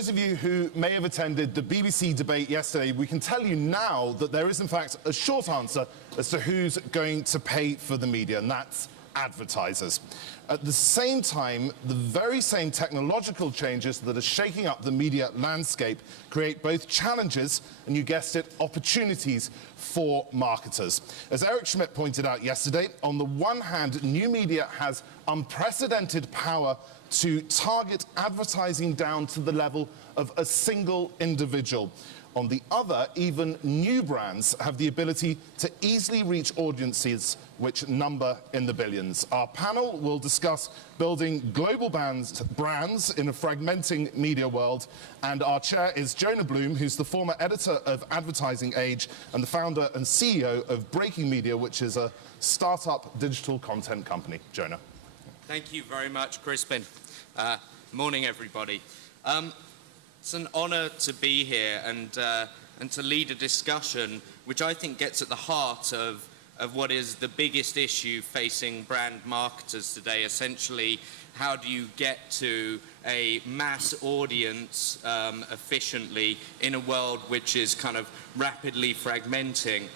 those of you who may have attended the BBC debate yesterday, we can tell you now that there is in fact a short answer as to who's going to pay for the media, and that's advertisers. At the same time, the very same technological changes that are shaking up the media landscape create both challenges and, you guessed it, opportunities for marketers. As Eric Schmidt pointed out yesterday, on the one hand, new media has unprecedented power to target advertising down to the level of a single individual. On the other, even new brands have the ability to easily reach audiences which number in the billions. Our panel will discuss building global brands in a fragmenting media world, and our chair is Jonah Bloom, who's the former editor of Advertising Age and the founder and CEO of Breaking Media, which is a startup digital content company. Jonah. Thank you very much, Crispin. Morning, everybody. It's an honor to be here and to lead a discussion which I think gets at the heart of what is the biggest issue facing brand marketers today. Essentially, how do you get to a mass audience efficiently in a world which is kind of rapidly fragmenting?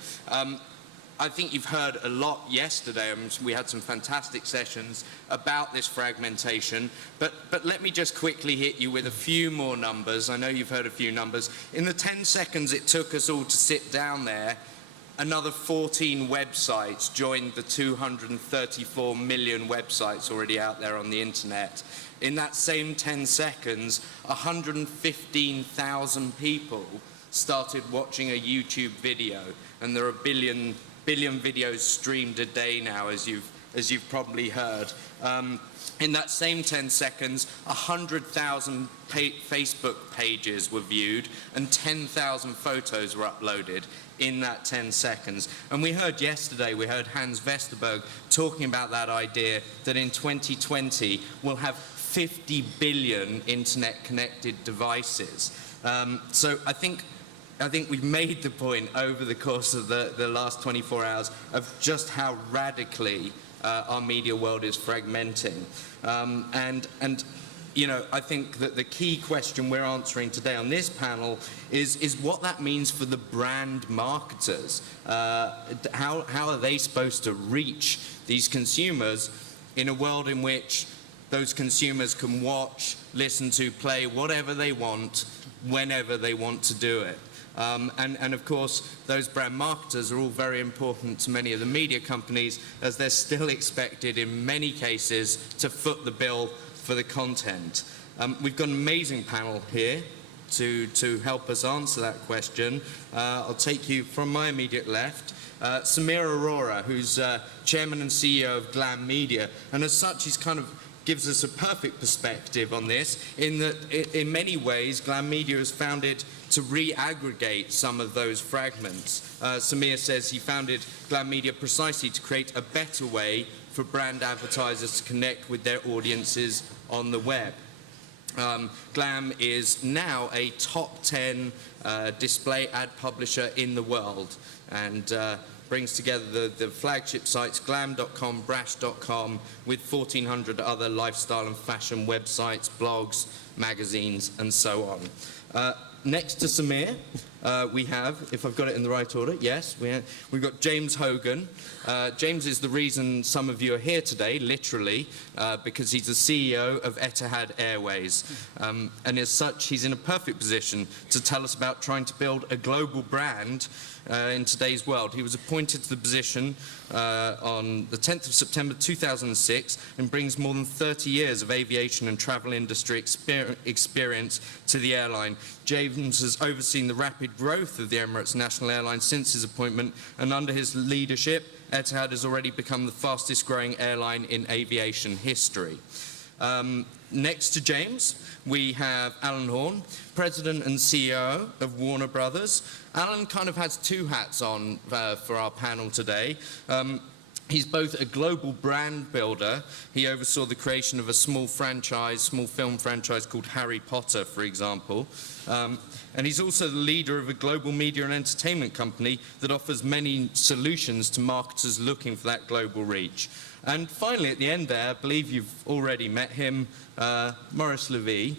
I think you've heard a lot yesterday. We had some fantastic sessions about this fragmentation, but let me just quickly hit you with a few more numbers. I know you've heard a few numbers. In the 10 seconds it took us all to sit down there, another 14 websites joined the 234 million websites already out there on the internet. In that same 10 seconds, 115,000 people started watching a YouTube video, and there are billion videos streamed a day now, as you've probably heard. In that same 10 seconds, 100,000 Facebook pages were viewed and 10,000 photos were uploaded in that 10 seconds. And we heard yesterday, we heard Hans Vesterberg talking about that idea that in 2020 we'll have 50 billion internet-connected devices. So I think we've made the point over the course of the last 24 hours of just how radically our media world is fragmenting. And you know, I think that the key question we're answering today on this panel is what that means for the brand marketers. How are they supposed to reach these consumers in a world in which those consumers can watch, listen to, play whatever they want, whenever they want to do it? And of course, those brand marketers are all very important to many of the media companies, as they're still expected in many cases to foot the bill for the content. We've got an amazing panel here to help us answer that question. I'll take you from my immediate left. Samir Arora, who's chairman and CEO of Glam Media, and as such he's kind of gives us a perfect perspective on this, in that in many ways Glam Media is founded to re-aggregate some of those fragments. Samir says he founded Glam Media precisely to create a better way for brand advertisers to connect with their audiences on the web. Glam is now a top 10 display ad publisher in the world, and brings together the flagship sites glam.com, brash.com, with 1,400 other lifestyle and fashion websites, blogs, magazines, and so on. Next to Samir, we have, if I've got it in the right order, yes, we've got James Hogan. James is the reason some of you are here today, literally, because he's the CEO of Etihad Airways. And as such, he's in a perfect position to tell us about trying to build a global brand in today's world. He was appointed to the position on the 10th of September 2006 and brings more than 30 years of aviation and travel industry experience to the airline. James has overseen the rapid growth of the Emirates National Airline since his appointment, and under his leadership, Etihad has already become the fastest growing airline in aviation history. Next to James, we have Alan Horn, President and CEO of Warner Brothers. Alan kind of has two hats on for our panel today. He's both a global brand builder. He oversaw the creation of a small film franchise called Harry Potter, for example. And he's also the leader of a global media and entertainment company that offers many solutions to marketers looking for that global reach. And finally, at the end there, I believe you've already met him, Maurice Levy,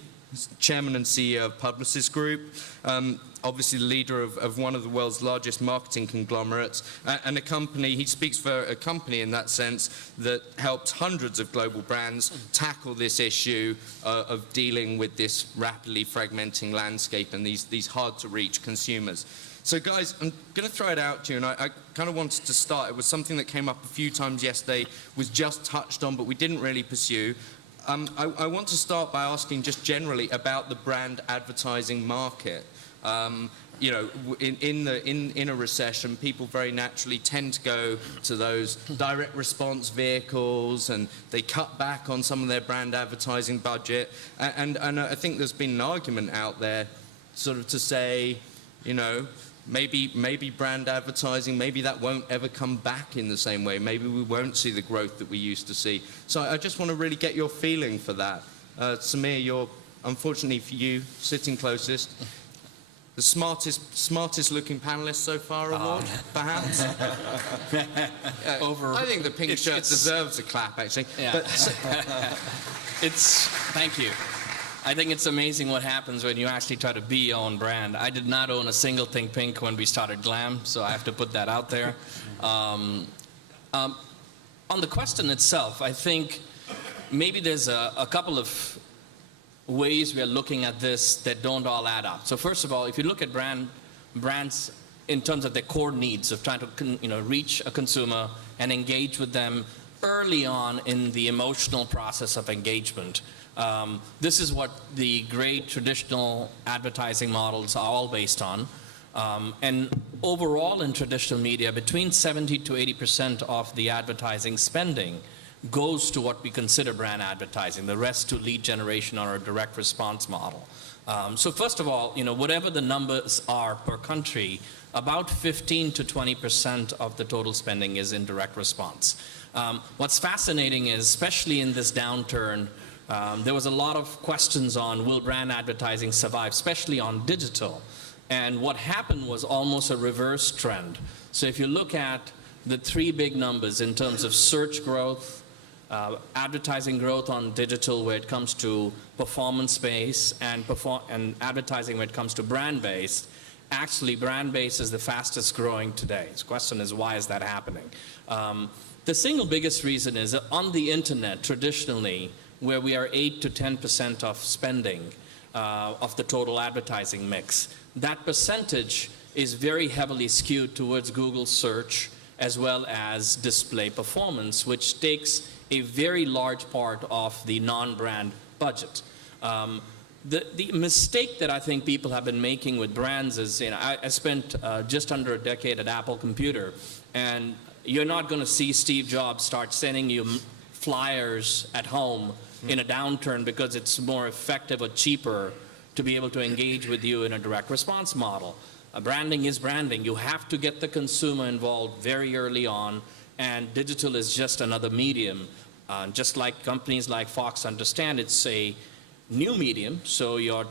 chairman and CEO of Publicis Group, obviously the leader of one of the world's largest marketing conglomerates, and a company, he speaks for a company in that sense that helps hundreds of global brands tackle this issue of dealing with this rapidly fragmenting landscape and these hard-to-reach consumers. So guys, I'm going to throw it out to you, and I kind of wanted to start. It was something that came up a few times yesterday, was just touched on, but we didn't really pursue. I want to start by asking just generally about the brand advertising market. You know, in a recession, people very naturally tend to go to those direct response vehicles, and they cut back on some of their brand advertising budget. And I think there's been an argument out there, sort of to say, you know, maybe brand advertising, maybe that won't ever come back in the same way. Maybe we won't see the growth that we used to see. So I just want to really get your feeling for that. Samir, you're, unfortunately for you, sitting closest. The smartest looking panelist so far award, perhaps? I think the pink shirt deserves a clap, actually. Yeah. But, Thank you. I think it's amazing what happens when you actually try to be your own brand. I did not own a single thing pink when we started Glam, so I have to put that out there. On the question itself, I think maybe there's a couple of ways we are looking at this that don't all add up. So first of all, if you look at brands in terms of their core needs of trying to reach a consumer and engage with them early on in the emotional process of engagement, this is what the great traditional advertising models are all based on. And overall in traditional media, between 70 to 80% of the advertising spending goes to what we consider brand advertising, the rest to lead generation or a direct response model. So first of all, whatever the numbers are per country, about 15 to 20% of the total spending is in direct response. What's fascinating is, especially in this downturn, there was a lot of questions on will brand advertising survive, especially on digital. And what happened was almost a reverse trend. So if you look at the three big numbers in terms of search growth, advertising growth on digital where it comes to performance-based, and advertising when it comes to brand-based, actually brand-based is the fastest growing today. The question is, why is that happening? The single biggest reason is that on the internet, traditionally, where we are 8 to 10% of spending of the total advertising mix, that percentage is very heavily skewed towards Google search as well as display performance, which takes a very large part of the non-brand budget. The mistake that I think people have been making with brands is, I spent just under a decade at Apple Computer, and you're not going to see Steve Jobs start sending you flyers at home in a downturn because it's more effective or cheaper to be able to engage with you in a direct response model. Branding is branding. You have to get the consumer involved very early on, and digital is just another medium. Just like companies like Fox understand, it's a new medium, so your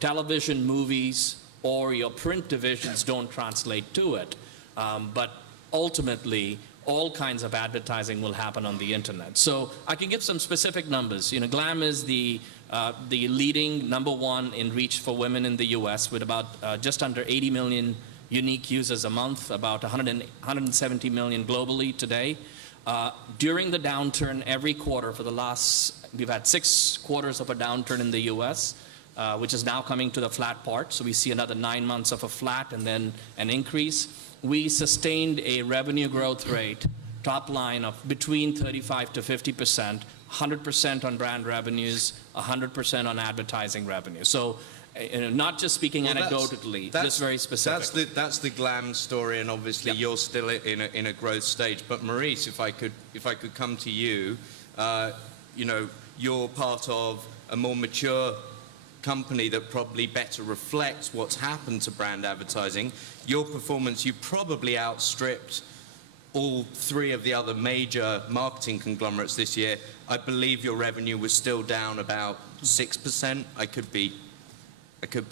television, movies, or your print divisions don't translate to it. But ultimately, all kinds of advertising will happen on the internet. So I can give some specific numbers. Glam is the leading #1 in reach for women in the US, with about just under 80 million unique users a month, about 170 million globally today. During the downturn, every quarter for the last, we've had 6 quarters of a downturn in the US, which is now coming to the flat part. So we see another 9 months of a flat and then an increase. We sustained a revenue growth rate, top line, of between 35 to 50%, 100% on brand revenues, 100% on advertising revenue. So not just speaking anecdotally, just very specific. That's the Glam story, and obviously you're still in a growth stage. But Maurice, if I could come to you, you're part of a more mature company that probably better reflects what's happened to brand advertising. Your performance, you probably outstripped all 3 of the other major marketing conglomerates this year. I believe your revenue was still down about 6%. I could be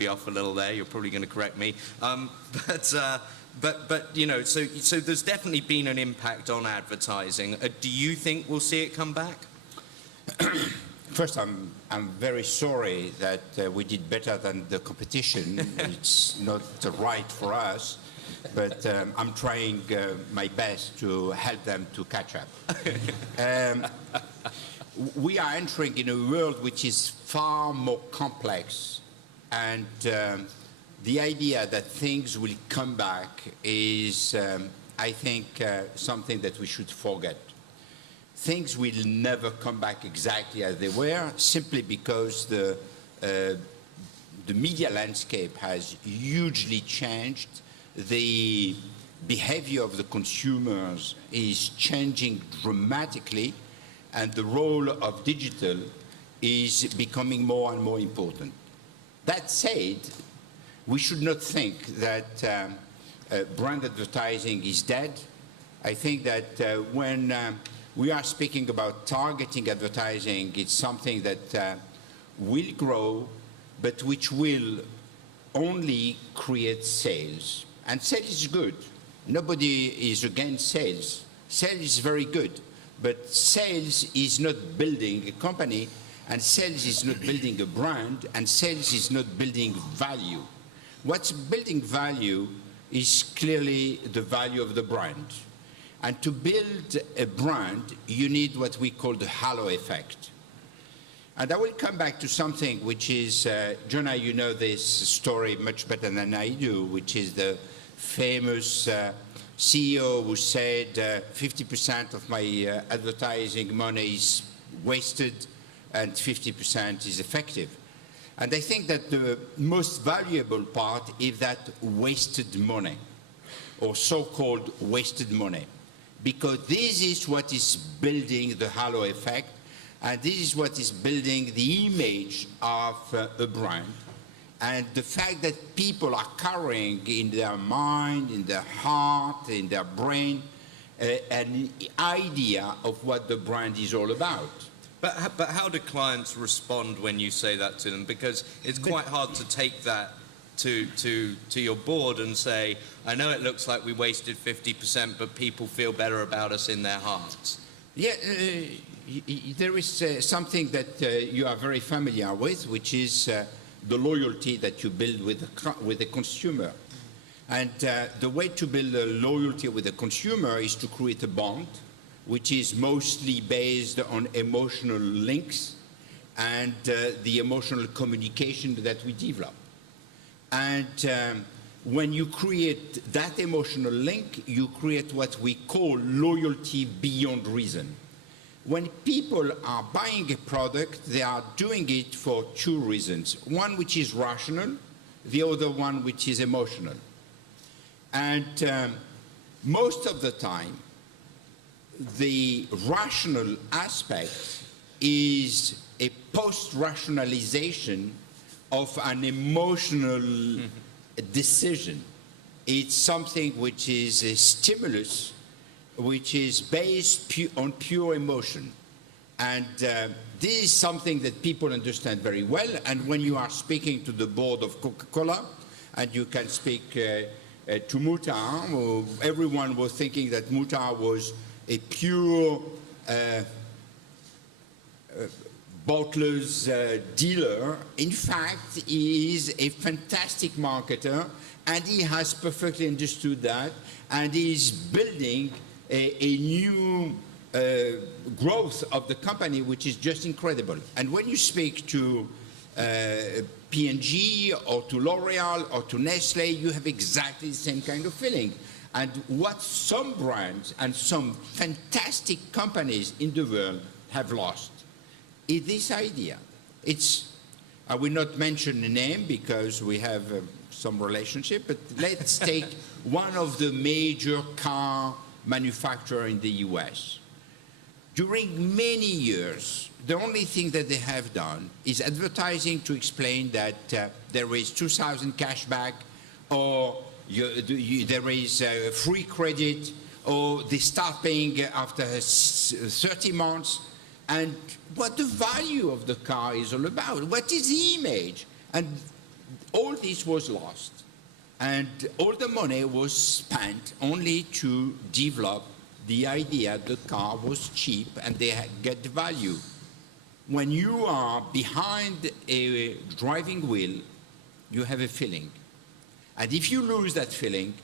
off a little there. You're probably going to correct me. But so there's definitely been an impact on advertising. Do you think we'll see it come back? First, I'm very sorry that we did better than the competition. It's not right for us, but I'm trying my best to help them to catch up. We are entering in a world which is far more complex, and the idea that things will come back is, I think, something that we should forget. Things will never come back exactly as they were, simply because the media landscape has hugely changed. The behavior of the consumers is changing dramatically, and the role of digital is becoming more and more important. That said, we should not think that brand advertising is dead. I think that when we are speaking about targeting advertising, it's something that will grow, but which will only create sales. And sales is good. Nobody is against sales. Sales is very good, but sales is not building a company, and sales is not building a brand, and sales is not building value. What's building value is clearly the value of the brand. And to build a brand, you need what we call the halo effect. And I will come back to something which is, Jonah, you know this story much better than I do, which is the famous CEO who said 50% of my advertising money is wasted and 50% is effective. And I think that the most valuable part is that wasted money, or so-called wasted money. Because this is what is building the halo effect, and this is what is building the image of a brand. And the fact that people are carrying in their mind, in their heart, in their brain, an idea of what the brand is all about. But how do clients respond when you say that to them? Because it's quite hard to take that to your board and say, I know it looks like we wasted 50%, but people feel better about us in their hearts. Yeah, there is something that you are very familiar with, which is the loyalty that you build with the consumer. And the way to build a loyalty with the consumer is to create a bond, which is mostly based on emotional links and the emotional communication that we develop. And when you create that emotional link, you create what we call loyalty beyond reason. When people are buying a product, they are doing it for two reasons. One which is rational, the other one which is emotional. And most of the time, the rational aspect is a post-rationalization of an emotional decision. It's something which is a stimulus, which is based on pure emotion. And this is something that people understand very well. And when you are speaking to the board of Coca-Cola, and you can speak to Mutar, everyone was thinking that Mutar was a pure bottler's dealer. In fact, he is a fantastic marketer, and he has perfectly understood that, and he is building a new growth of the company, which is just incredible. And when you speak to P&G or to L'Oreal or to Nestle, you have exactly the same kind of feeling. And what some brands and some fantastic companies in the world have lost is this idea. I will not mention the name because we have some relationship, but let's take one of the major car manufacturers in the US. During many years, the only thing that they have done is advertising to explain that there is 2,000 cashback, or there is free credit, or they start paying after 30 months, and what the value of the car is all about, what is the image. And all this was lost. And all the money was spent only to develop the idea the car was cheap and they get value. when you are behind a driving wheel, you have a feeling. And if you lose that feeling,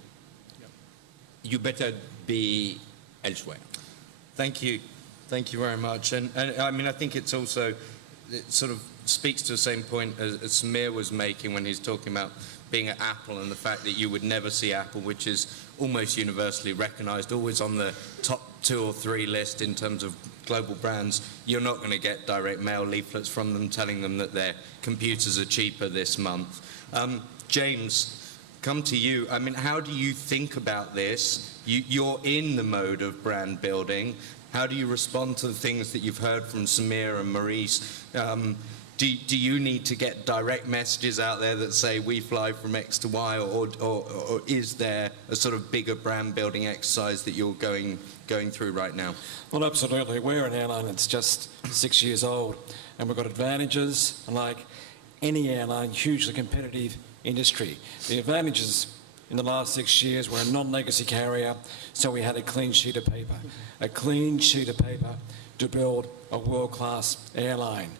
you better be elsewhere. Thank you. Thank you very much. And I mean, I think it's also, it sort of speaks to the same point as Samir was making when he's talking about being at Apple and the fact that you would never see Apple, which is almost universally recognized, always on the top 2 or 3 list in terms of global brands. You're not going to get direct mail leaflets from them telling them that their computers are cheaper this month. James, come to you. I mean, how do you think about this? You're in the mode of brand building. How do you respond to the things that you've heard from Samir and Maurice? Do you need to get direct messages out there that say we fly from X to Y, or is there a sort of bigger brand building exercise that you're going through right now? Well, absolutely. We're an airline that's just 6 years old, and we've got advantages, and like any airline, hugely competitive industry. The advantages in the last 6 years, we're a non-legacy carrier, so we had a clean sheet of paper. A clean sheet of paper to build a world-class airline.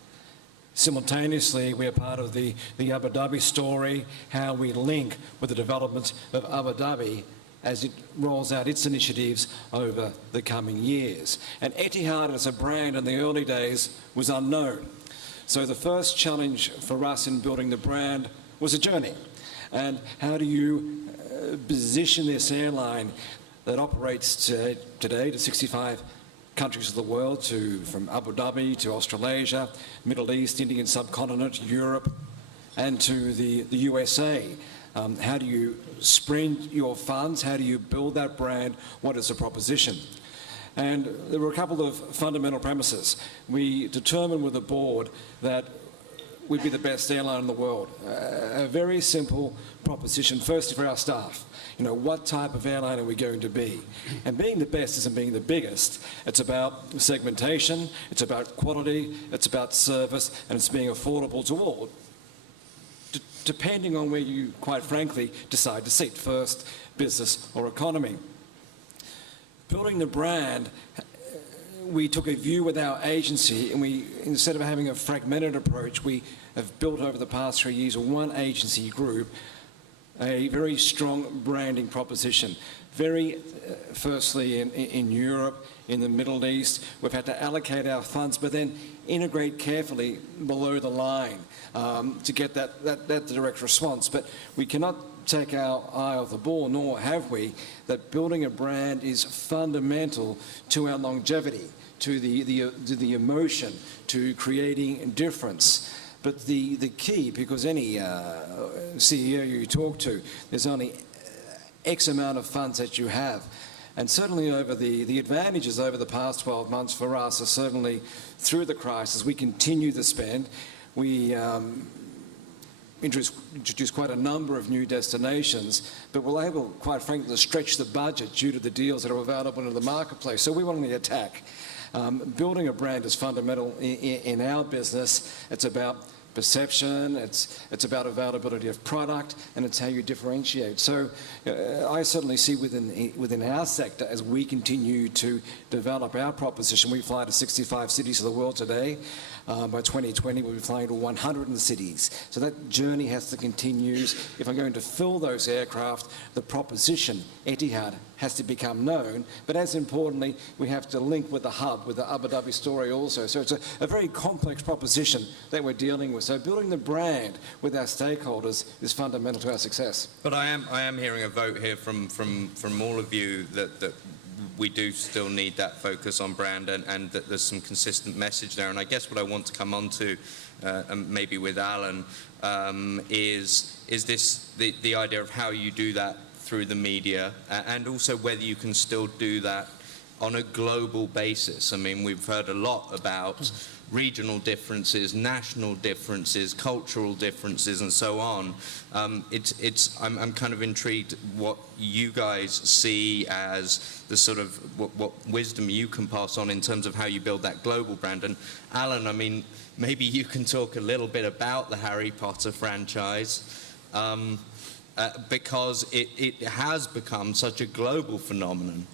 Simultaneously, we're part of the Abu Dhabi story, how we link with the development of Abu Dhabi as it rolls out its initiatives over the coming years. And Etihad as a brand in the early days was unknown. So the first challenge for us in building the brand was a journey. And how do you position this airline that operates today to 65 countries of the world, from Abu Dhabi to Australasia, Middle East, Indian subcontinent, Europe, and to the USA. How do you sprint your funds? How do you build that brand? What is the proposition? And there were a couple of fundamental premises. We determined with the board that we'd be the best airline in the world. A very simple proposition, firstly for our staff. You know, what type of airline are we going to be? And being the best isn't being the biggest. It's about segmentation, it's about quality, it's about service, and it's being affordable to all, depending on where you, quite frankly, decide to sit, first, business or economy. Building the brand, we took a view with our agency, and we, instead of having a fragmented approach, we have built over the past 3 years one agency group, a very strong branding proposition. Firstly in Europe, in the Middle East, we've had to allocate our funds, but then integrate carefully below the line to get that direct response. But we cannot take our eye off the ball, nor have we, that building a brand is fundamental to our longevity, to the emotion, to creating difference. But the key, because any CEO you talk to, there's only X amount of funds that you have. And certainly over the advantages over the past 12 months for us are certainly through the crisis. We continue to spend. We introduced quite a number of new destinations, but we're able, quite frankly, to stretch the budget due to the deals that are available in the marketplace. So we want to attack. Building a brand is fundamental in our business. It's about perception, it's about availability of product, and it's how you differentiate. So I certainly see within our sector, as we continue to develop our proposition, we fly to 65 cities of the world today. By 2020, we'll be flying to 100 cities. So that journey has to continue. If I'm going to fill those aircraft, the proposition, Etihad, has to become known. But as importantly, we have to link with the hub, with the Abu Dhabi story also. So it's a very complex proposition that we're dealing with. So building the brand with our stakeholders is fundamental to our success. But I am hearing a vote here from all of you that we do still need that focus on brand, and that there's some consistent message there. And I guess what I want to come on to, maybe with Alan, is this the idea of how you do that through the media, and also whether you can still do that on a global basis. I mean, we've heard a lot about regional differences, national differences, cultural differences, and so on. I'm kind of intrigued what you guys see as the sort of what wisdom you can pass on in terms of how you build that global brand. And Alan, I mean, maybe you can talk a little bit about the Harry Potter franchise, because it has become such a global phenomenon.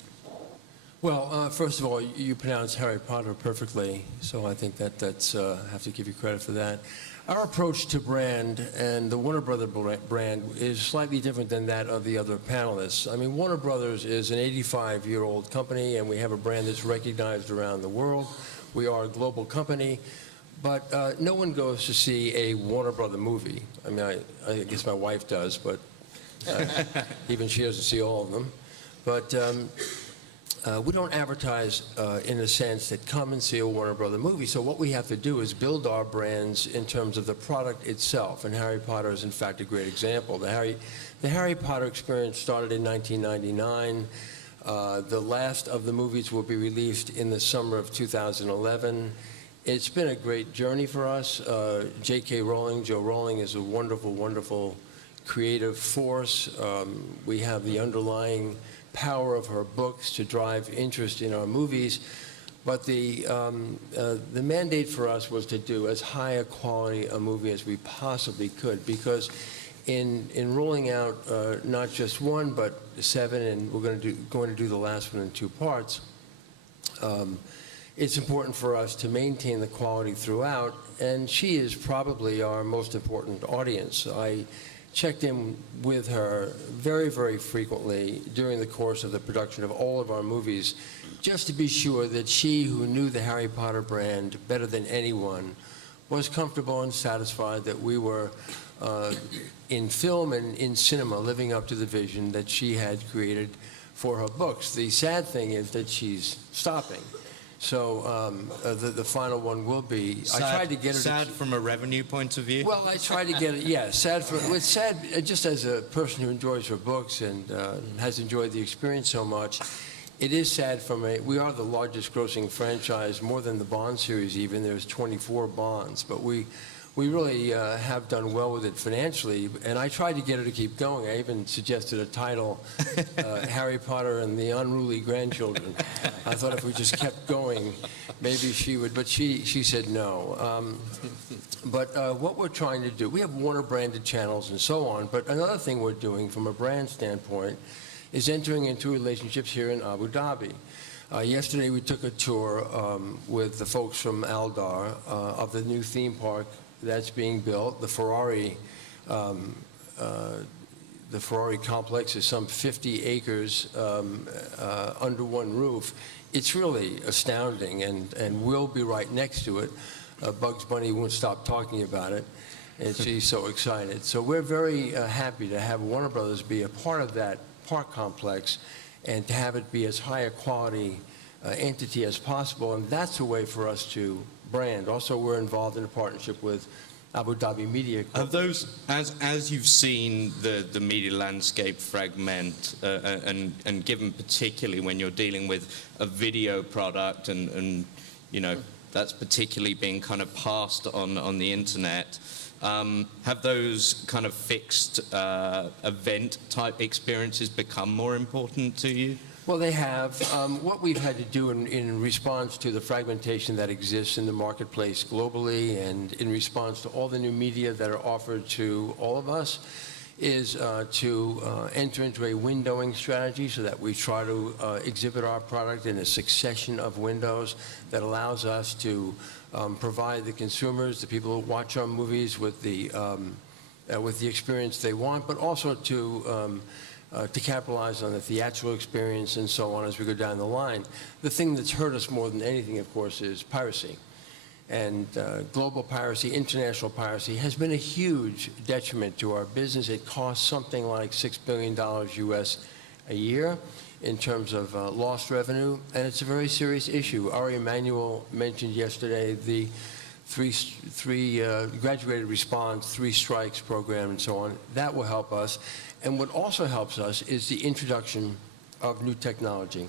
Well, first of all, you pronounce Harry Potter perfectly, so I think that's I have to give you credit for that. Our approach to brand and the Warner Brother brand is slightly different than that of the other panelists. I mean, Warner Brothers is an 85-year-old company, and we have a brand that's recognized around the world. We are a global company, but no one goes to see a Warner Brother movie. I mean, I guess my wife does, but even she doesn't see all of them. But we don't advertise in the sense that come and see a Warner Brother movie. So what we have to do is build our brands in terms of the product itself. And Harry Potter is, in fact, a great example. The Harry Potter experience started in 1999. The last of the movies will be released in the summer of 2011. It's been a great journey for us. J.K. Rowling, Joe Rowling, is a wonderful, wonderful creative force. We have the underlying power of her books to drive interest in our movies, but the mandate for us was to do as high a quality a movie as we possibly could, because in rolling out not just one but 7, and we're going to do the last one in 2 parts, it's important for us to maintain the quality throughout, and she is probably our most important audience. I checked in with her very, very frequently during the course of the production of all of our movies, just to be sure that she, who knew the Harry Potter brand better than anyone, was comfortable and satisfied that we were, in film and in cinema, living up to the vision that she had created for her books. The sad thing is that she's stopping. So the final one will be. Sad, I tried to get her. Sad from a revenue point of view. Well, I tried to get it. Yeah, sad for. It's sad just as a person who enjoys her books and has enjoyed the experience so much. It is sad from a. We are the largest grossing franchise, more than the Bond series. Even there's 24 Bonds, but we really have done well with it financially, and I tried to get her to keep going. I even suggested a title, Harry Potter and the Unruly Grandchildren. I thought if we just kept going, maybe she would, but she said no. But what we're trying to do, we have Warner branded channels and so on, but another thing we're doing from a brand standpoint is entering into relationships here in Abu Dhabi. Yesterday we took a tour with the folks from Aldar of the new theme park that's being built. The Ferrari complex is some 50 acres under one roof. It's really astounding, and we'll be right next to it. Bugs Bunny won't stop talking about it, and she's so excited. So we're very happy to have Warner Brothers be a part of that park complex and to have it be as high a quality entity as possible, and that's a way for us to brand. Also, we're involved in a partnership with Abu Dhabi Media. Have those, as you've seen the media landscape fragment, and given particularly when you're dealing with a video product, and you know that's particularly being kind of passed on the internet, have those kind of fixed event type experiences become more important to you? Well, they have. What we've had to do in response to the fragmentation that exists in the marketplace globally, and in response to all the new media that are offered to all of us, is to enter into a windowing strategy so that we try to exhibit our product in a succession of windows that allows us to provide the consumers, the people who watch our movies, with the experience they want, but also to capitalize on the theatrical experience and so on as we go down the line. The thing that's hurt us more than anything, of course, is piracy. And global piracy, international piracy, has been a huge detriment to our business. It costs something like $6 billion US a year in terms of lost revenue, and it's a very serious issue. Ari Emanuel mentioned yesterday the three graduated response, 3 strikes program and so on. That will help us. And what also helps us is the introduction of new technology.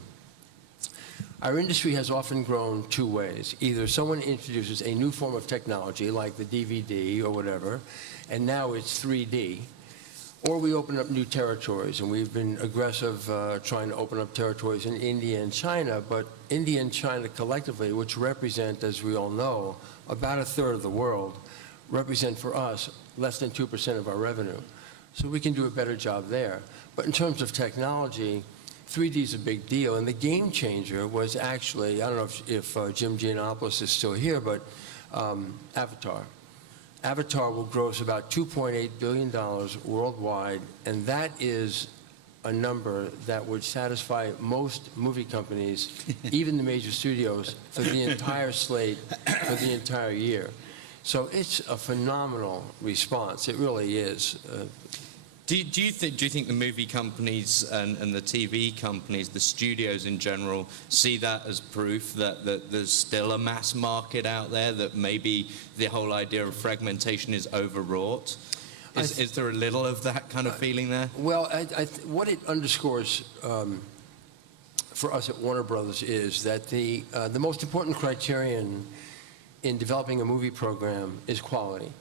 Our industry has often grown 2 ways. Either someone introduces a new form of technology, like the DVD or whatever, and now it's 3D, or we open up new territories, and we've been aggressive trying to open up territories in India and China, but India and China collectively, which represent, as we all know, about 1/3 of the world, represent for us less than 2% of our revenue. So we can do a better job there. But in terms of technology, 3D is a big deal, and the game changer was actually, I don't know if Jim Giannopoulos is still here, but Avatar. Avatar will gross about $2.8 billion worldwide, and that is a number that would satisfy most movie companies, even the major studios, for the entire slate for the entire year. So it's a phenomenal response. It really is. Do you think the movie companies and the TV companies, the studios in general, see that as proof that there's still a mass market out there, that maybe the whole idea of fragmentation is overwrought? Is there a little of that kind of feeling there? Well, what it underscores for us at Warner Brothers is that the most important criterion in developing a movie program is quality.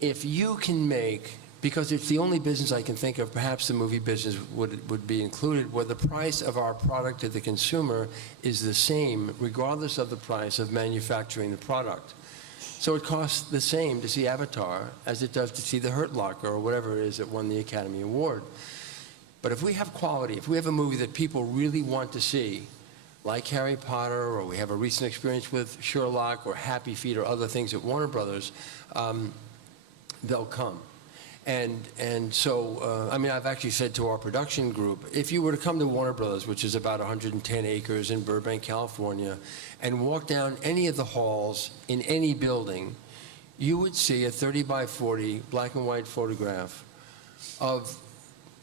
If you can make, because it's the only business I can think of, perhaps the movie business would be included, where the price of our product to the consumer is the same regardless of the price of manufacturing the product. So it costs the same to see Avatar as it does to see The Hurt Locker or whatever it is that won the Academy Award. But if we have quality, if we have a movie that people really want to see, like Harry Potter, or we have a recent experience with Sherlock or Happy Feet or other things at Warner Brothers, they'll come. And so, I mean, I've actually said to our production group, if you were to come to Warner Brothers, which is about 110 acres in Burbank, California, and walk down any of the halls in any building, you would see a 30 by 40 black and white photograph of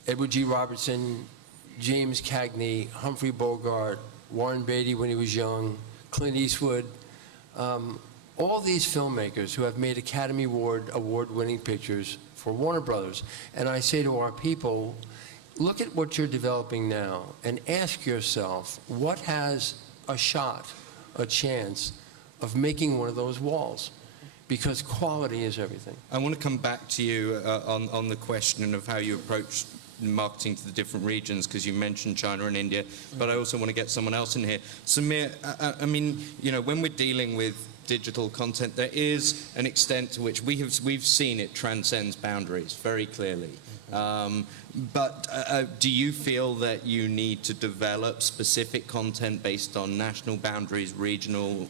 Edward G. Robertson, James Cagney, Humphrey Bogart, Warren Beatty when he was young, Clint Eastwood, all these filmmakers who have made Academy Award-winning pictures for Warner Brothers. And I say to our people, look at what you're developing now and ask yourself, what has a shot, a chance of making one of those walls? Because quality is everything. I want to come back to you on the question of how you approach marketing to the different regions, because you mentioned China and India, but I also want to get someone else in here. Samir, I mean, you know, when we're dealing with digital content, there is an extent to which we've seen it transcends boundaries very clearly. But do you feel that you need to develop specific content based on national boundaries, regional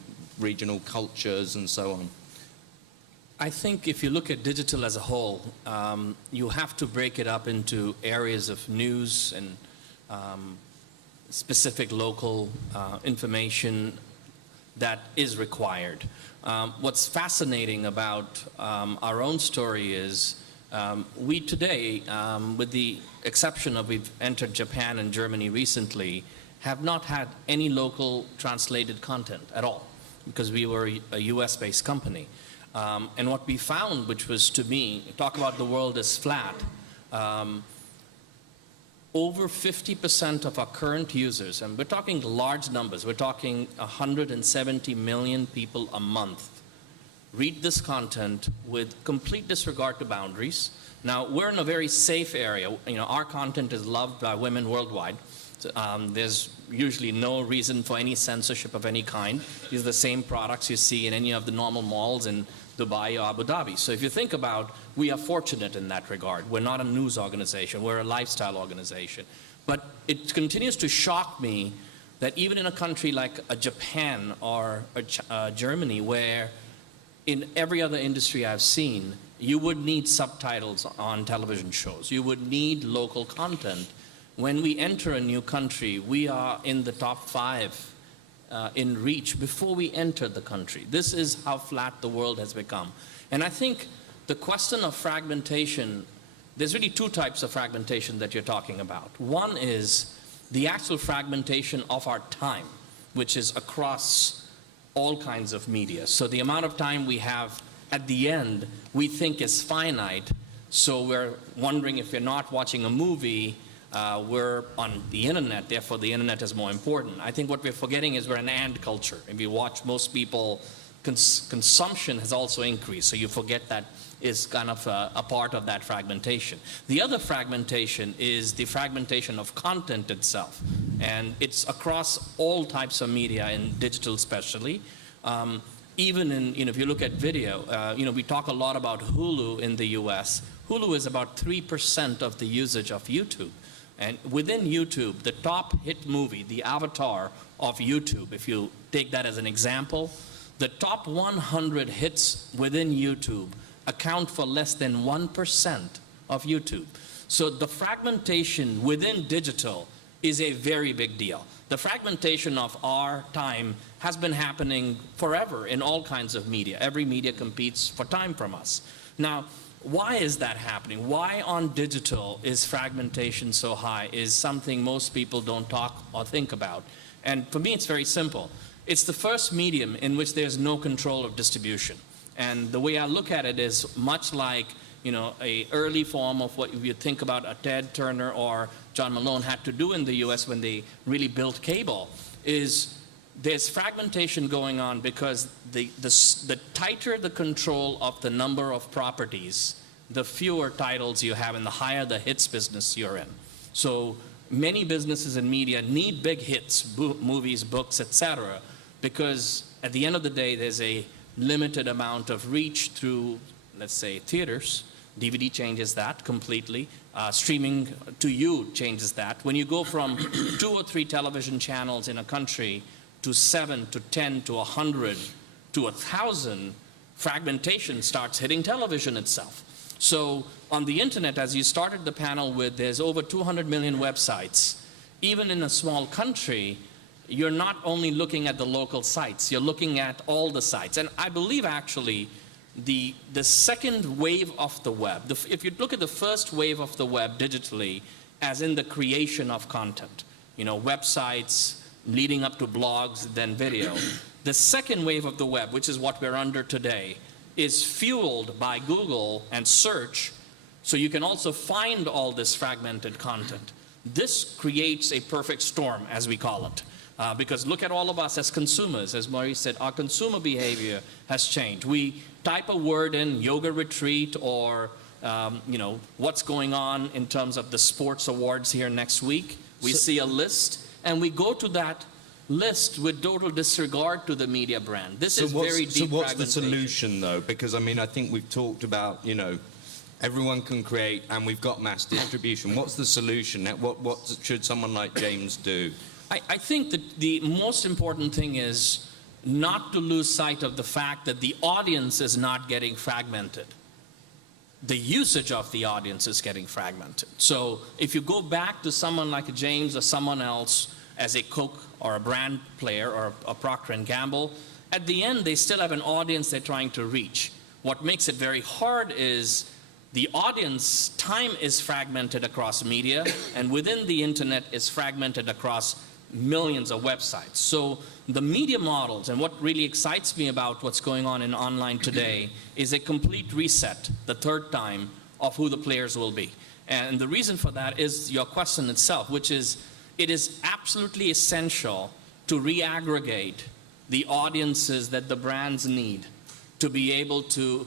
cultures, and so on? I think if you look at digital as a whole, you have to break it up into areas of news and specific local information that is required. What's fascinating about our own story is we today, with the exception of we've entered Japan and Germany recently, have not had any local translated content at all, because we were a US-based company. And what we found, which was, to me, talk about the world as flat, over 50% of our current users, and we're talking large numbers, we're talking 170 million people a month, read this content with complete disregard to boundaries. Now, we're in a very safe area. You know, our content is loved by women worldwide. There's usually no reason for any censorship of any kind. These are the same products you see in any of the normal malls in Dubai or Abu Dhabi. So if you think about, we are fortunate in that regard. We're not a news organization, we're a lifestyle organization. But it continues to shock me that even in a country like Japan or Germany, where in every other industry I've seen, you would need subtitles on television shows. You would need local content. When we enter a new country, we are in the top 5 in reach before we enter the country. This is how flat the world has become. And I think the question of fragmentation, there's really 2 types of fragmentation that you're talking about. One is the actual fragmentation of our time, which is across all kinds of media. So the amount of time we have at the end, we think is finite. So we're wondering, if you're not watching a movie, we're on the internet, therefore the internet is more important. I think what we're forgetting is we're an and culture. If you watch, most people, consumption has also increased, so you forget that is kind of a part of that fragmentation. The other fragmentation is the fragmentation of content itself, and it's across all types of media, and digital especially. Even in, if you look at video, we talk a lot about Hulu in the US. Hulu is about 3% of the usage of YouTube. And within YouTube, the top hit movie, the avatar of YouTube, if you take that as an example, the top 100 hits within YouTube account for less than 1% of YouTube. So the fragmentation within digital is a very big deal. The fragmentation of our time has been happening forever in all kinds of media. Every media competes for time from us. Now, why is that happening? Why on digital is fragmentation so high is something most people don't talk or think about. And for me, it's very simple. It's the first medium in which there's no control of distribution. And the way I look at it is much like, you know, a early form of what you think about a Ted Turner or John Malone had to do in the US when they really built cable, is there's fragmentation going on because the tighter the control of the number of properties, the fewer titles you have and the higher the hits business you're in. So many businesses and media need big hits, movies, books, etc., because at the end of the day, there's a limited amount of reach through, let's say, theaters. DVD changes that completely. Streaming to you changes that. When you go from 2 or 3 television channels in a country to 7 to 10 to 100 to 1,000, fragmentation starts hitting television itself. So on the internet, as you started the panel with, there's over 200 million websites. Even in a small country, you're not only looking at the local sites, you're looking at all the sites. And I believe actually the second wave of the web, if you look at the first wave of the web digitally, as in the creation of content, you know, websites leading up to blogs, then video. The second wave of the web, which is what we're under today, is fueled by Google and search, so you can also find all this fragmented content. This creates a perfect storm, as we call it. Because look at all of us as consumers. As Maurice said, our consumer behavior has changed. We type a word in, yoga retreat, or you know, what's going on in terms of the sports awards here next week. We see a list, and we go to that list with total disregard to the media brand. This is very deep. So what's the solution, though? Because I mean, I think we've talked about, you know, everyone can create, and we've got mass distribution. What's the solution? What should someone like James do? I think that the most important thing is not to lose sight of the fact that the audience is not getting fragmented. The usage of the audience is getting fragmented. So if you go back to someone like a James or someone else as a Coke or a brand player or a Procter & Gamble, at the end they still have an audience they're trying to reach. What makes it very hard is the audience time is fragmented across media, and within the internet is fragmented across millions of websites. So the media models, and what really excites me about what's going on in online today, is a complete reset, the third time, of who the players will be. And the reason for that is your question itself, which is it is absolutely essential to re-aggregate the audiences that the brands need to be able to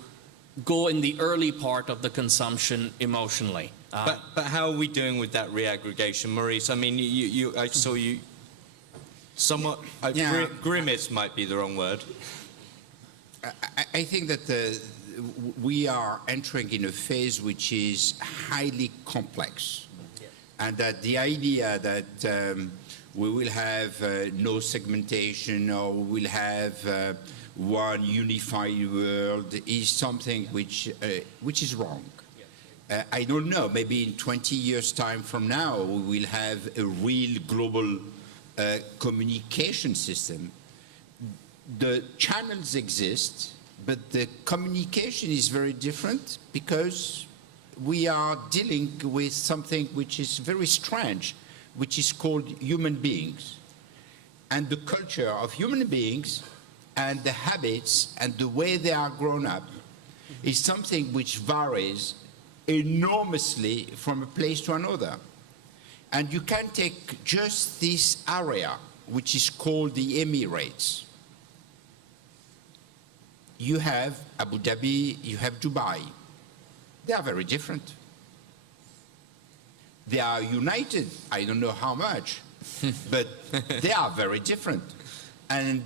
go in the early part of the consumption emotionally. But how are we doing with that re-aggregation, Maurice? I mean, I saw you somewhat, grimace might be the wrong word. I think that we are entering in a phase which is highly complex, and that the idea that we will have no segmentation or we will have one unified world is something which is wrong. I don't know, maybe in 20 years' time from now, we will have a real global communication system. The channels exist, but the communication is very different because we are dealing with something which is very strange, which is called human beings. And the culture of human beings and the habits and the way they are grown up is something which varies enormously from a place to another. And you can take just this area, which is called the Emirates. You have Abu Dhabi, you have Dubai. They are very different. They are united, I don't know how much, but they are very different. And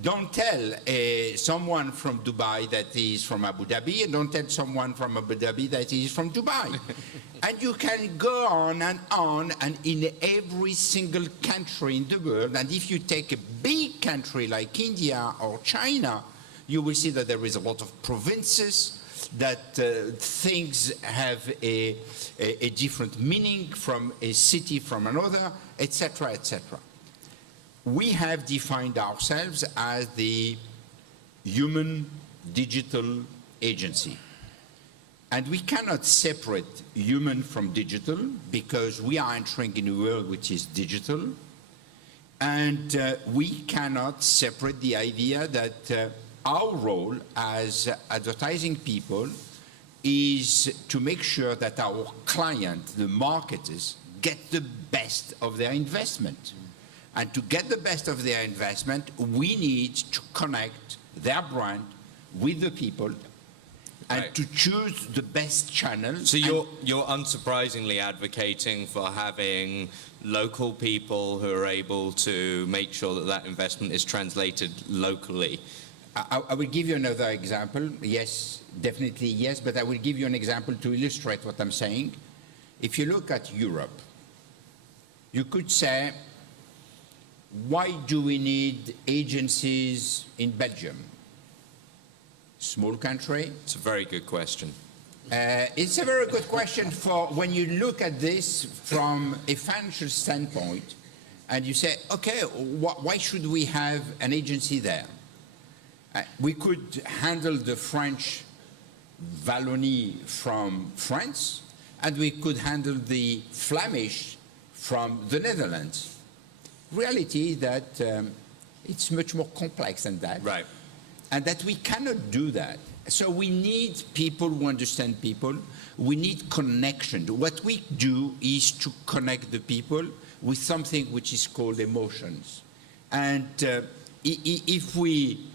Don't tell someone from Dubai that is from Abu Dhabi, and don't tell someone from Abu Dhabi that is from Dubai. And you can go on, and in every single country in the world, and if you take a big country like India or China, you will see that there is a lot of provinces, that things have a different meaning from a city from another, etc., etc. We have defined ourselves as the human digital agency. And we cannot separate human from digital because we are entering in a world which is digital. And we cannot separate the idea that our role as advertising people is to make sure that our client, the marketers, get the best of their investment. And to get the best of their investment, we need to connect their brand with the people and to choose the best channels. So you're unsurprisingly advocating for having local people who are able to make sure that that investment is translated locally. I will give you another example. Yes, definitely yes, but I will give you an example to illustrate what I'm saying. If you look at Europe, you could say, why do we need agencies in Belgium? Small country. It's a very good question. It's a very good question for when you look at this from a financial standpoint and you say, okay, why should we have an agency there? We could handle the French Wallonie from France, and we could handle the Flemish from the Netherlands. Reality is that it's much more complex than that. Right. And that we cannot do that. So we need people who understand people. We need connection. What we do is to connect the people with something which is called emotions. And if we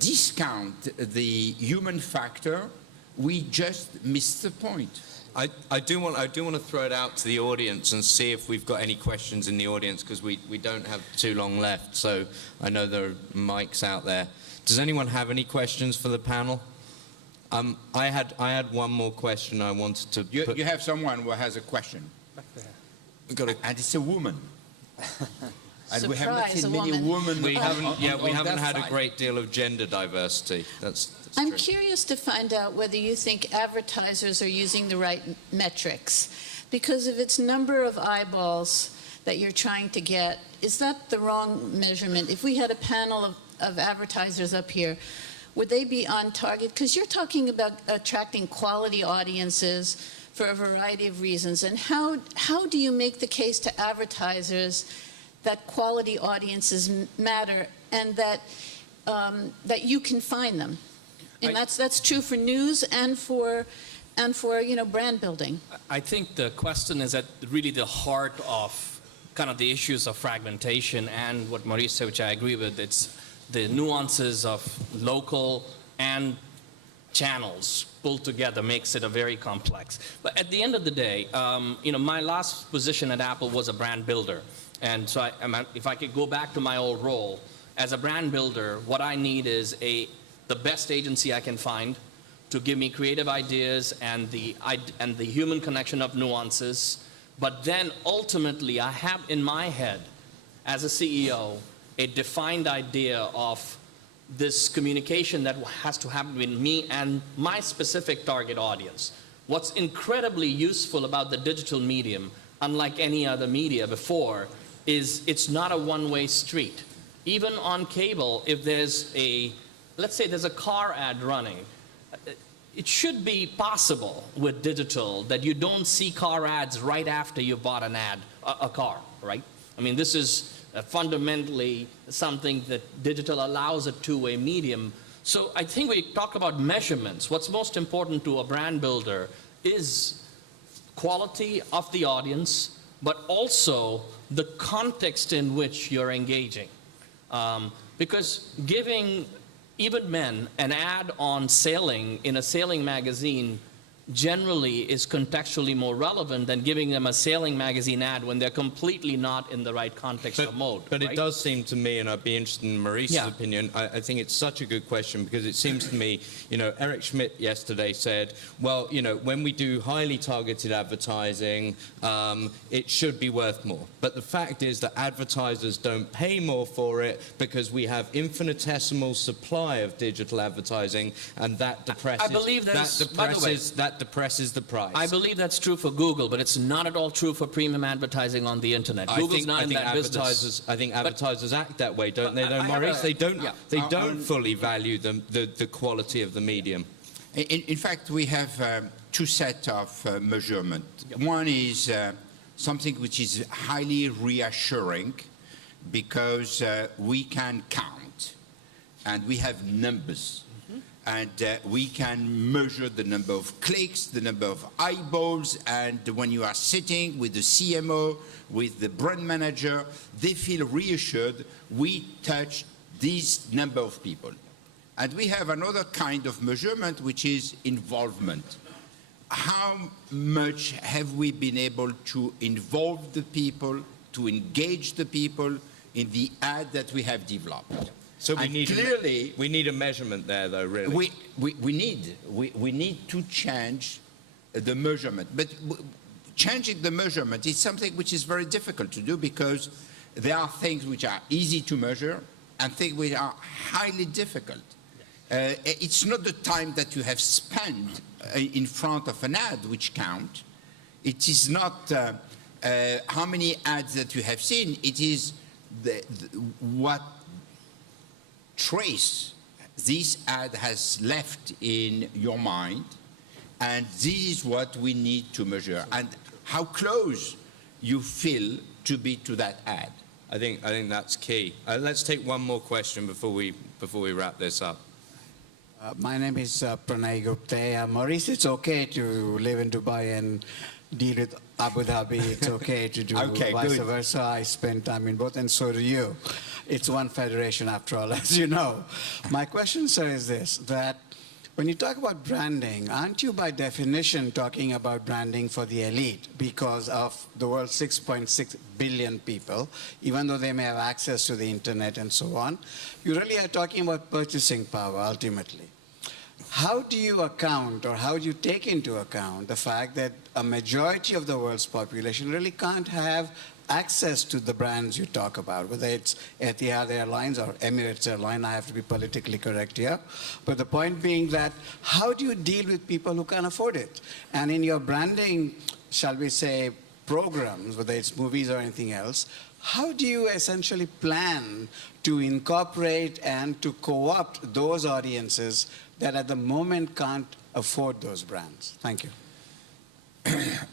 discount the human factor, we just miss the point. I do want to throw it out to the audience and see if we've got any questions in the audience, because we don't have too long left. So I know there are mics out there. Does anyone have any questions for the panel? I had one more question I wanted to put. You have someone who has a question. And it's a woman. And we have not seen many women. We haven't had side. a great deal of gender diversity. That's I'm true. curious to find out whether you think advertisers are using the right metrics. Because if it's number of eyeballs that you're trying to get, is that the wrong measurement? If we had a panel of advertisers up here, would they be on target? Because you're talking about attracting quality audiences for a variety of reasons. And how do you make the case to advertisers that quality audiences matter and that you can find them? And that's true for news and for brand building. I think the question is at really the heart of kind of the issues of fragmentation and what Maurice said, which I agree with. It's the nuances of local and channels pulled together makes it a very complex. But at the end of the day, my last position at Apple was a brand builder. And so if I could go back to my old role, as a brand builder, what I need is the best agency I can find to give me creative ideas and the human connection of nuances. But then ultimately, I have in my head, as a CEO, a defined idea of this communication that has to happen between me and my specific target audience. What's incredibly useful about the digital medium, unlike any other media before, is it's not a one-way street. Even on cable, if there's let's say there's a car ad running, it should be possible with digital that you don't see car ads right after you bought a car, right? I mean, this is fundamentally something that digital allows a two-way medium. So I think we talk about measurements. What's most important to a brand builder is quality of the audience, but also the context in which you're engaging. Because giving even men an ad on sailing in a sailing magazine generally is contextually more relevant than giving them a sailing magazine ad when they're completely not in the right context or mode. But right? it does seem to me, and I'd be interested in Maurice's Yeah. opinion, I think it's such a good question because it seems to me, Eric Schmidt yesterday said, well, when we do highly targeted advertising, it should be worth more. But the fact is that advertisers don't pay more for it because we have infinitesimal supply of digital advertising, and that depresses, I believe that depresses the price. I believe that's true for Google, but it's not at all true for premium advertising on the internet. Google's not in that business. I think advertisers act that way, don't they? Though, Maurice, they don't fully value the quality of the medium. In fact, we have two sets of measurement. One is something which is highly reassuring because we can count and we have numbers. And we can measure the number of clicks, the number of eyeballs, and when you are sitting with the CMO, with the brand manager, they feel reassured we touch this number of people. And we have another kind of measurement, which is involvement. How much have we been able to involve the people, to engage the people in the ad that we have developed? So we need a measurement there, though, really. We need to change the measurement. But changing the measurement is something which is very difficult to do because there are things which are easy to measure and things which are highly difficult. It's not the time that you have spent in front of an ad which count. It is not how many ads that you have seen. It is what trace this ad has left in your mind, and this is what we need to measure, and how close you feel to be to that ad. I think that's key. Let's take one more question before we wrap this up. My name is Pranay Gupta. Maurice, it's okay to live in Dubai and deal with Abu Dhabi. It's okay to do vice versa. I spend time in both, and so do you. It's one federation after all, as you know. My question, sir, is this, that when you talk about branding, aren't you by definition talking about branding for the elite because of the world's 6.6 billion people, even though they may have access to the internet and so on? You really are talking about purchasing power, ultimately. How do you account, or how do you take into account the fact that a majority of the world's population really can't have access to the brands you talk about, whether it's Etihad Airlines or Emirates Airline? I have to be politically correct here. But the point being that how do you deal with people who can't afford it? And in your branding, shall we say, programs, whether it's movies or anything else, how do you essentially plan to incorporate and to co-opt those audiences that at the moment can't afford those brands? Thank you.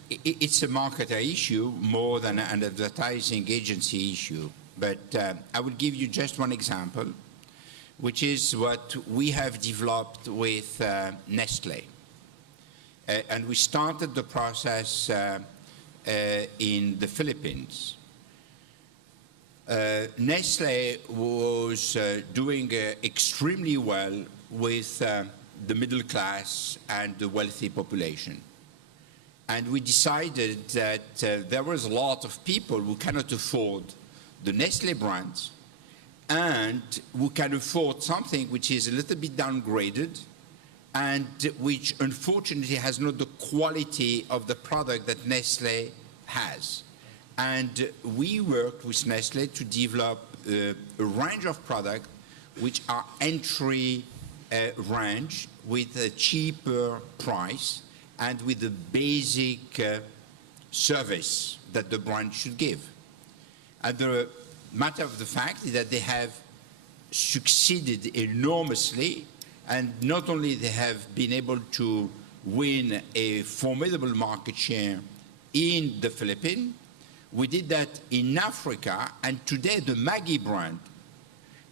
It's a marketer issue more than an advertising agency issue. But I will give you just one example, which is what we have developed with Nestlé. And we started the process in the Philippines. Nestlé was doing extremely well with the middle class and the wealthy population. And we decided that there was a lot of people who cannot afford the Nestlé brands and who can afford something which is a little bit downgraded and which unfortunately has not the quality of the product that Nestlé has. And we worked with Nestlé to develop a range of products which are entry range with a cheaper price and with the basic service that the brand should give. And the matter of the fact is that they have succeeded enormously, and not only they have been able to win a formidable market share in the Philippines, we did that in Africa, and today the Maggi brand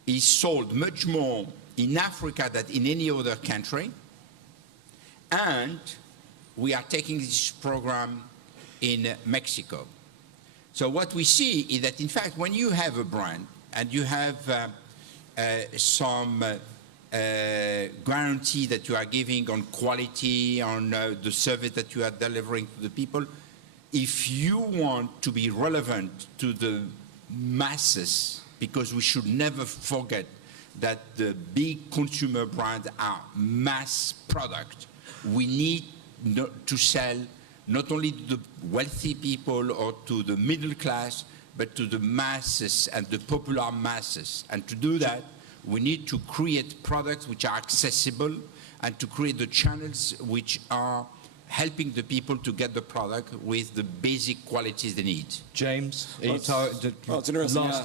is sold much more in Africa than in any other country, and we are taking this program in Mexico. So what we see is that, in fact, when you have a brand and you have some guarantee that you are giving on quality, on the service that you are delivering to the people, if you want to be relevant to the masses, because we should never forget that the big consumer brands are mass product, we need to sell not only to the wealthy people or to the middle class, but to the masses and the popular masses. And to do that, we need to create products which are accessible and to create the channels which are helping the people to get the product with the basic qualities they need. James,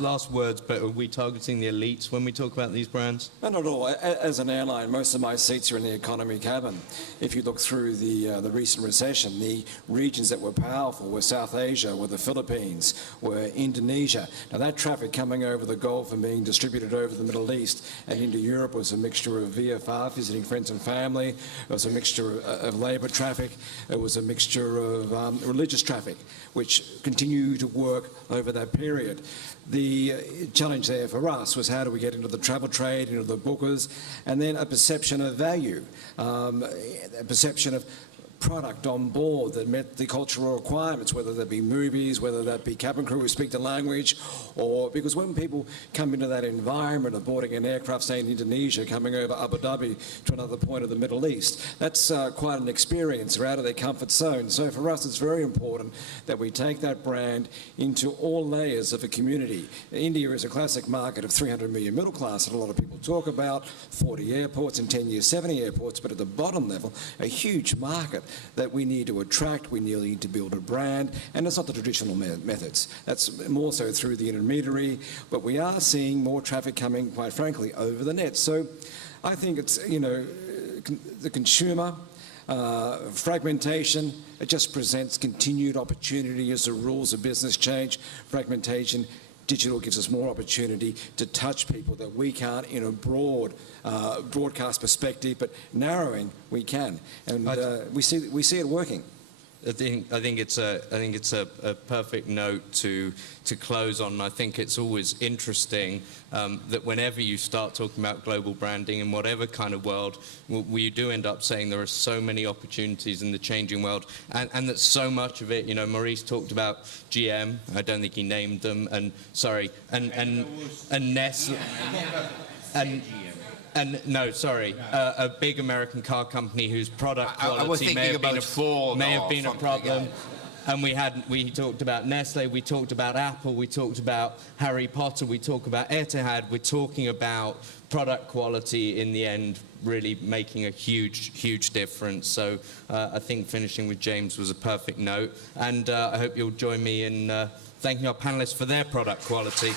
last words, but are we targeting the elites when we talk about these brands? No, not at all. As an airline, most of my seats are in the economy cabin. If you look through the recent recession, the regions that were powerful were South Asia, were the Philippines, were Indonesia. Now that traffic coming over the Gulf and being distributed over the Middle East and into Europe was a mixture of VFR, visiting friends and family. It was a mixture of labour traffic. It was a mixture of religious traffic, which continued to work over that period. The challenge there for us was how do we get into the travel trade, into the bookers, and then a perception of value, a perception of product on board that met the cultural requirements, whether that be movies, whether that be cabin crew who speak the language, or because when people come into that environment of boarding an aircraft, say in Indonesia, coming over Abu Dhabi to another point of the Middle East, that's quite an experience. They're out of their comfort zone. So for us, it's very important that we take that brand into all layers of a community. India is a classic market of 300 million middle class that a lot of people talk about, 40 airports in 10 years, 70 airports, but at the bottom level, a huge market that we need to attract, we need to build a brand, and it's not the traditional methods. That's more so through the intermediary, but we are seeing more traffic coming, quite frankly, over the net. So I think it's, you know, the consumer, fragmentation, it just presents continued opportunity as the rules of business change. Fragmentation, digital gives us more opportunity to touch people that we can't in a broadcast perspective, but narrowing we can, and we see it working. I think it's a perfect note to close on. I think it's always interesting that whenever you start talking about global branding in whatever kind of world, we do end up saying there are so many opportunities in the changing world, and that so much of it, you know, Maurice talked about GM. I don't think he named them, and Nestle, and no, sorry, a big American car company whose product quality may have been a problem. And we talked about Nestle, we talked about Apple, we talked about Harry Potter, we talked about Etihad. We're talking about product quality in the end really making a huge difference. So I think finishing with James was a perfect note. And I hope you'll join me in thanking our panelists for their product quality.